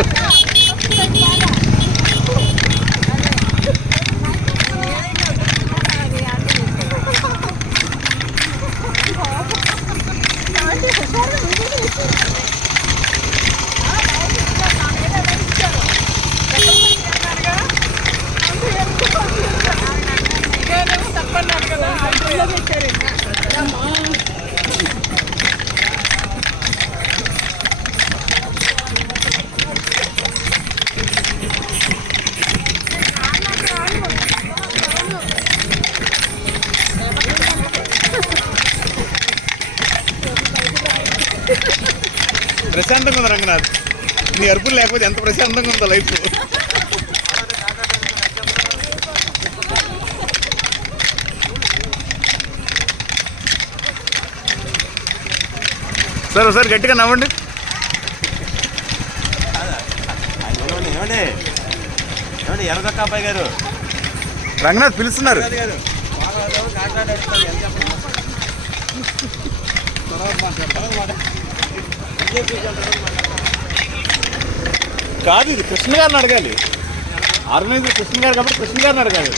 ప్రశాంతంగా ఉంది రంగనాథ్. నీ అరుపులు లేకపోతే ఎంత ప్రశాంతంగా ఉందో లైఫ్. సార్ ఒకసారి గట్టిగా నవ్వండి. ఎర్రదక్క అబ్బాయి గారు రంగనాథ్ పిలుస్తున్నారు. కాదు, ఇది కృష్ణ గారిని అడగాలి. ఆర్గనైజర్ కృష్ణ గారు కాబట్టి కృష్ణ గారిని అడగాలి.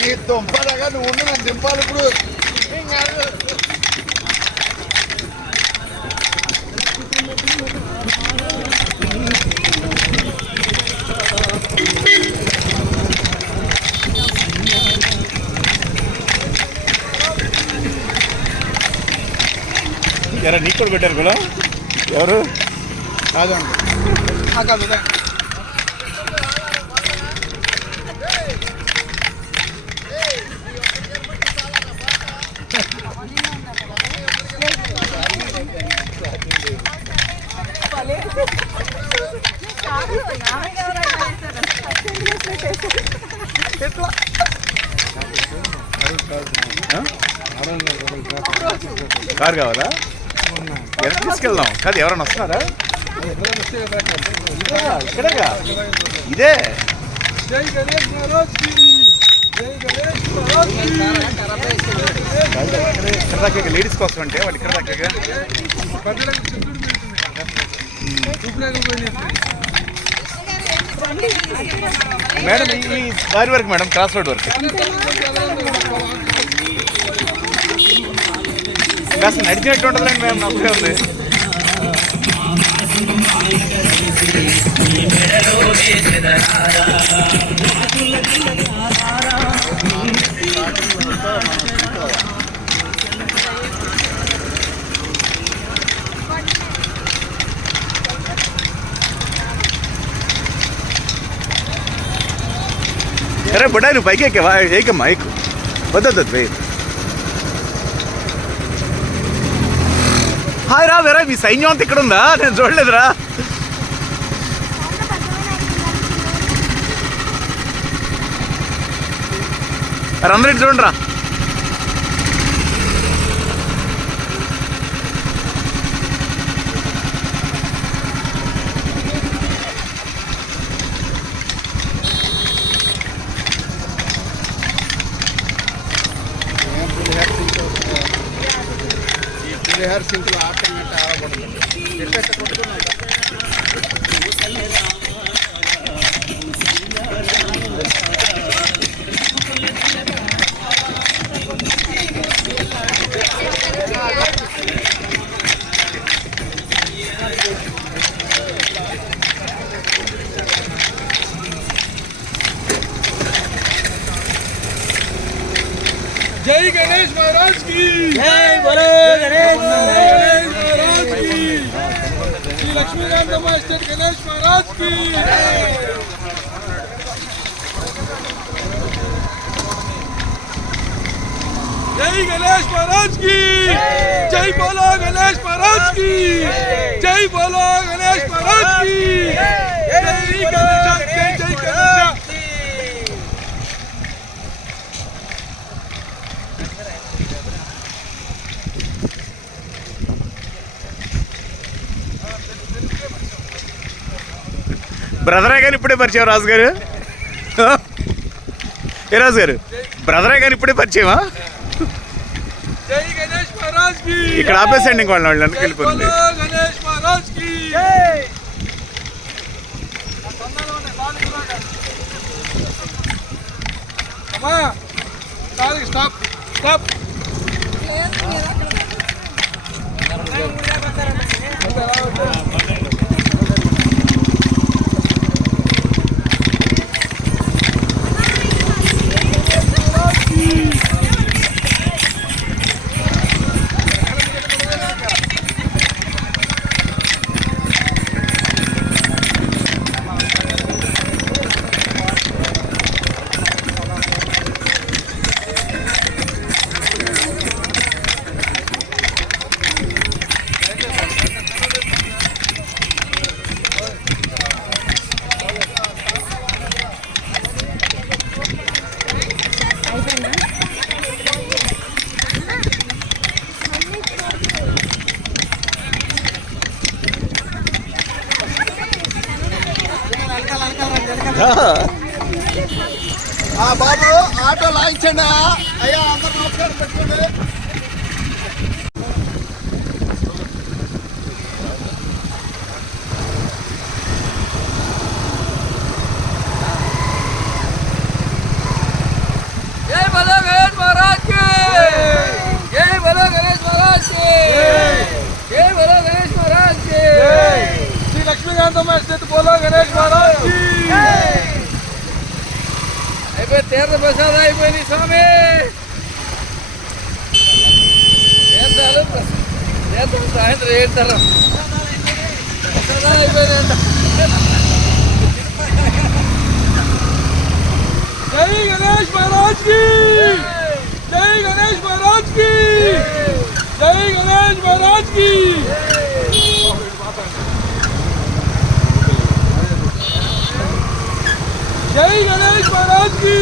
నీ దుంపలాగా నువ్వు ఉండు, నన్ను దింపాలి ఇప్పుడు. ఎరా నీకు కూడా పెట్టారు కూడా ఎవరు కాదండి కాదు. కారు కావాలా? ఎంత తీసుకెళ్దాం? కాదు, ఎవరైనా వస్తున్నారా? ఇక్కడేగా ఇదే. ఇక్కడ దాకా లేడీస్ కోసం అంటే వాళ్ళు ఇక్కడ దాకా. మేడం ఈ దారి వరకు మేడం, క్రాస్ రోడ్ వరకు కాస్త నడిచినట్టు ఉంటుందండి మేము. నమ్మకం ఉంది. సరే బుడ్డా, నువ్వు పైకి ఎక్కేవా? ఏకమ్మా ఎక్కు. వద్దు వెయ్యి. హాయ్ రా వేరే, మీ సైన్యం అంతా ఇక్కడ ఉందా? నేను చూడలేదురా. అందరూ ఇటు చూడండి రా. పులిహార సింకులు ఆటంటే ఆడబడుతుంది. ఎట్లయితే కొట్టుకున్నాను जय गणेश महाराज की जय। बोलो गणेश महाराज की। श्री लक्ष्मीकांत मास्टर गणेश महाराज की जय। गणेश महाराज की जय। बोलो गणेश महाराज की जय। बोलो गणेश महाराज की जय। गणेश जय जय गणेश। బ్రదరే కానీ ఇప్పుడే పరిచయం రాజు గారు. ఏ రాజు గారు బ్రదరే కానీ ఇప్పుడే పరిచయమా? జై గణేష్ మహారాజ్ కి ఇక్కడ ఆపేసండి ఇంక వాళ్ళని అందుకు వెళ్ళిపోతుంది. గణేష్ మహారాజ్ కి అమ్మా స్టాప్ స్టాప్ బాబు ఆటో లాయించండి అయ్యా, అందరు నమస్కారం పెట్టుకోండి. జై బలో గణేష్ మహారాజ్ కి జై బలో గణేష్ మహారాజ్ కి జై బలో గణేష్ మహారాజ్ కి శ్రీ లక్ష్మీకాంతమ్మ స్థితి బోలో గణేష్ మహారాజ్ కి అయిపోయి తీర్థ ప్రసాదం అయిపోయింది స్వామి. తీర్థాలు తీర్థం సాయంత్రం ఏడుతారు ప్రసాదాలు అయిపోయిందంట. జై గణేష్ మహారాజ్ కి జై గణేష్ మహారాజ్ కి జై గణేష్ మహారాజ్ కి జై గణేష్ మహారాజ్ కి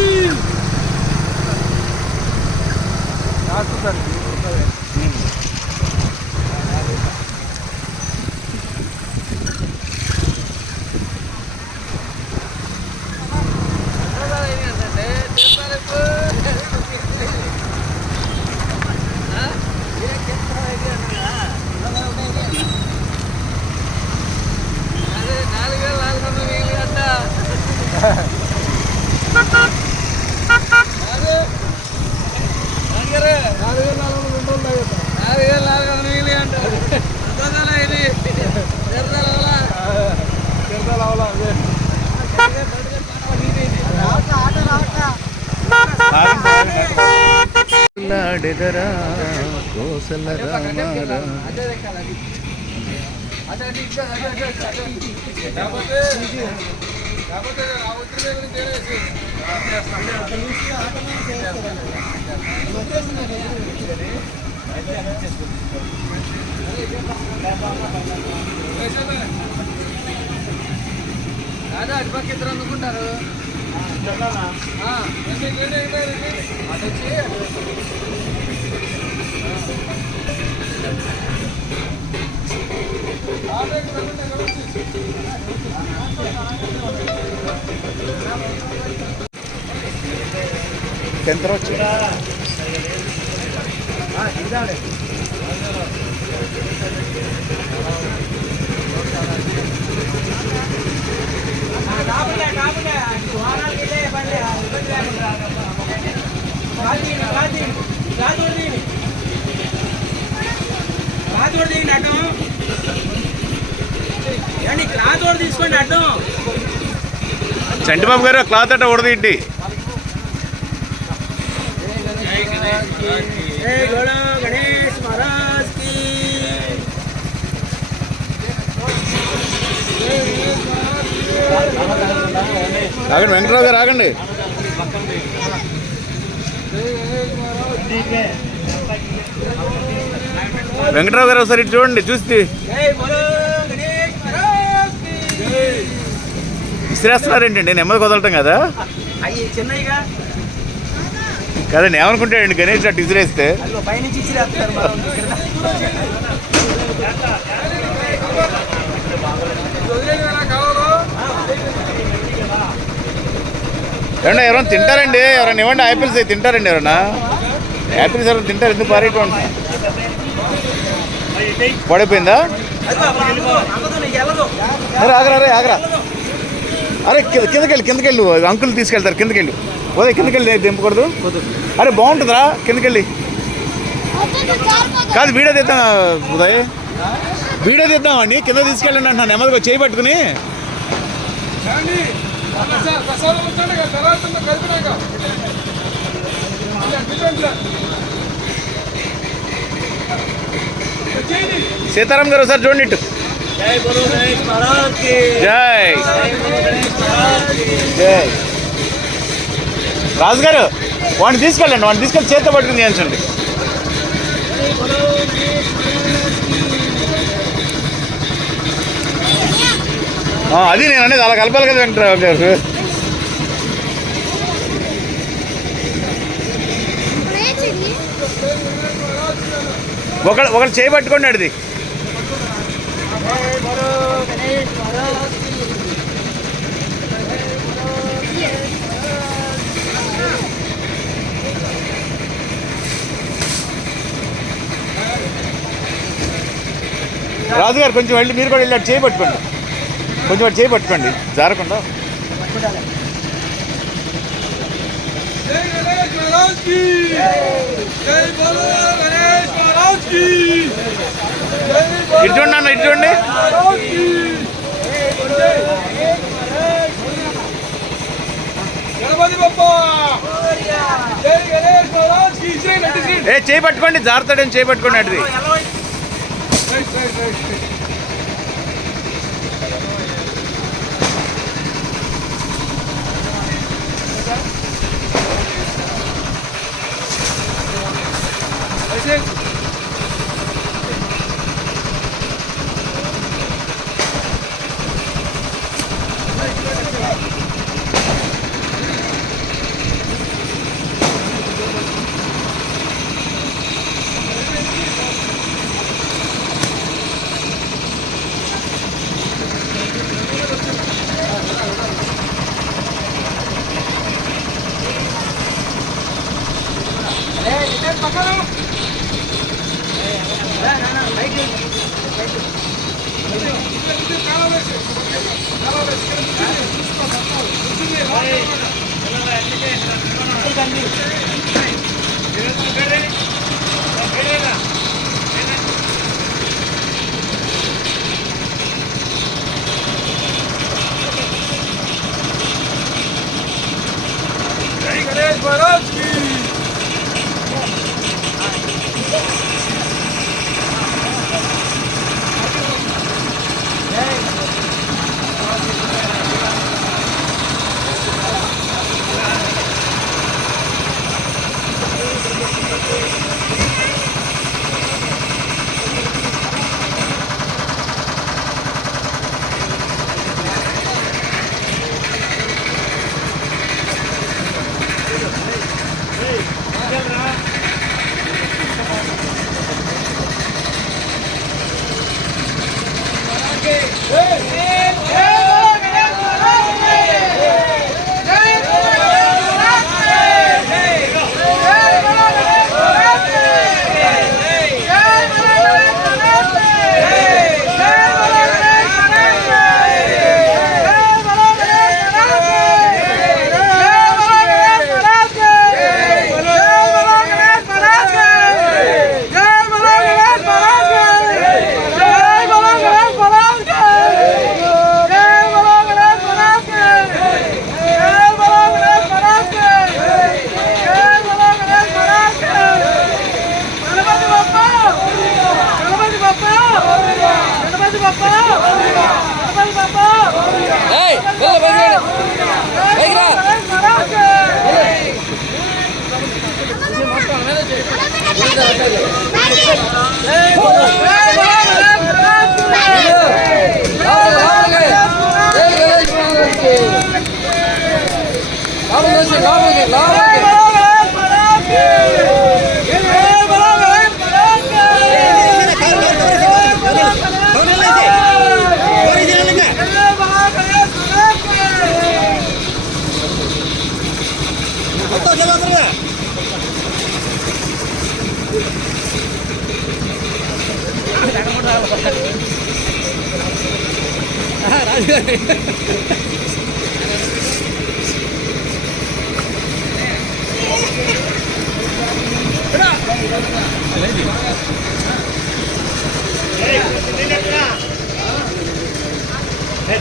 లాడెదరా కోసల రామారా అటుపక్క ఇద్దరు అందుకుంటారు. ఎంత వచ్చి తీసుకోండి అడ్డం. చంటిబాబు గారు క్లాత్ అట్ట ఉడదీంటి. జై గోళ గణేష్ మహారాజ్ కి ఆగండి వెంకటరావు గారు ఆగండి. వెంకటరావు గారు ఒకసారి ఇటు చూడండి చూస్తే విసిరేస్తున్నారేంటండి, నెమ్మది కుదలటం కదా. చిన్నయ్యగా కదండి ఏమనుకుంటాడండి గణేష్ అటు విసిరేస్తే. పైనుంచి ఇచ్చిరేస్తారు. ఏమన్నా ఎవరైనా తింటారండి? ఎవరైనా ఇవ్వండి, యాపిల్స్ అవి తింటారండి ఎవరన్నా? యాపిల్స్ ఎవరైనా తింటారు? ఎందుకు పారేటువంటి పడిపోయిందా? అరే ఆగరా, అరే ఆగరా, అరే కిందకెళ్ళి అంకుల్ తీసుకెళ్తారు. కిందకెళ్ళి ఉదయ్, కిందకెళ్ళి దింపకూడదు. అరే బాగుంటుందిరా, కిందకెళ్ళి. కాదు వీడియో తీద్దాం ఉదయ్, వీడియో తీద్దామండి. కింద తీసుకెళ్ళండి అంటున్నాను నెమ్మదిగా చేయి పట్టుకుని. సీతారాం గారు ఒకసారి చూడండి ఇటు. జై జై రాజు గారు, వాడిని తీసుకెళ్ళండి, వాడిని తీసుకెళ్ళి చేతితో పట్టుకుని చేయించండి. అది నేను అనేది అలా కలపాలి కదా వెంకటరావు గారు. ఒకళ్ళు చేయబట్టుకోండి అడిది. రాజుగారు కొంచెం వెళ్ళి మీరు కూడా వెళ్ళి అటు చేయబట్టుకోండి, కొంచెం అటు చేయబట్టుకోండి జారకుండా. ఇటు చూడండి అన్న, ఇటు చూడండి. చేయి పట్టుకోండి, జారుతాడని చేయి పట్టుకోండి అడిది.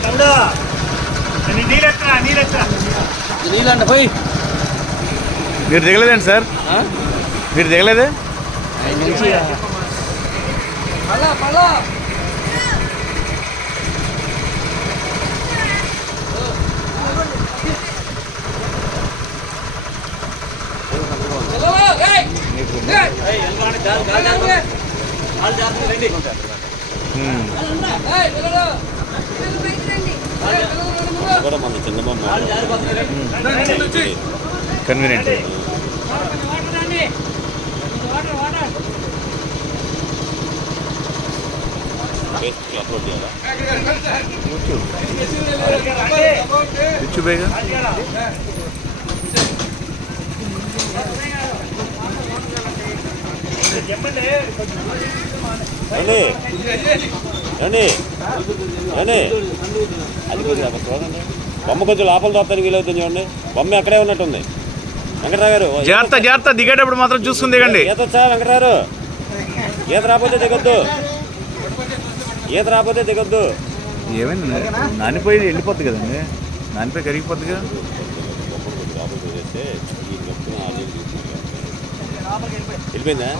తమ్ముడు నీళ్ళెత్తా నీళ్ళంట పోయి మీరు దిగలేదండి సార్, మీరు దిగలేదే? పలా పలా కన్వీనియంట్. కూర్చో బేగా. రండి రండి రండి. అది కొంచెం చూడండి, బొమ్మ కొంచెం లోపల తోస్తానికి వీలవుతుంది చూడండి. బొమ్మ అక్కడే ఉన్నట్టుంది. వెంకటరావు గారు జాగ్రత్త జాగ్రత్త, దిగేటప్పుడు మాత్రం చూసుకుని దిగండి. ఈత వచ్చా వెంకటరావు? ఈత రాకపోతే దిగొద్దు, ఈత రాకపోతే దిగొద్దు. ఏమైంది? నానిపోయి వెళ్ళిపోద్ది కదండి, నానిపోయి కరిగిపోద్ది కదా. వెళ్ళిపోయిందా?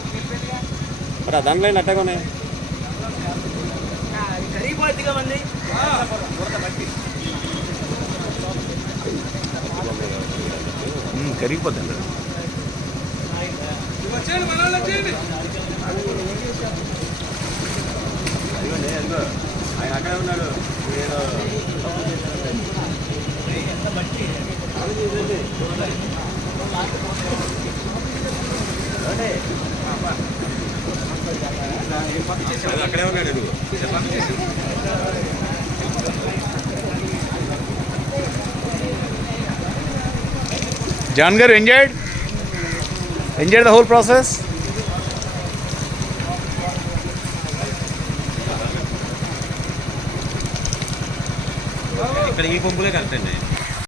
మరి ఆ దాంట్లో అట్టగా ఉన్నాయి. కరిగిపోద్ది అండి. ఆయన అక్కడే ఉన్నాడు. అక్కడే ఉన్నాడు. జాన్ గారు ఎంజాయ్డ్ ద హోల్ ప్రాసెస్. ఇక్కడ ఈ పంపులే కరెక్ట్ అండి.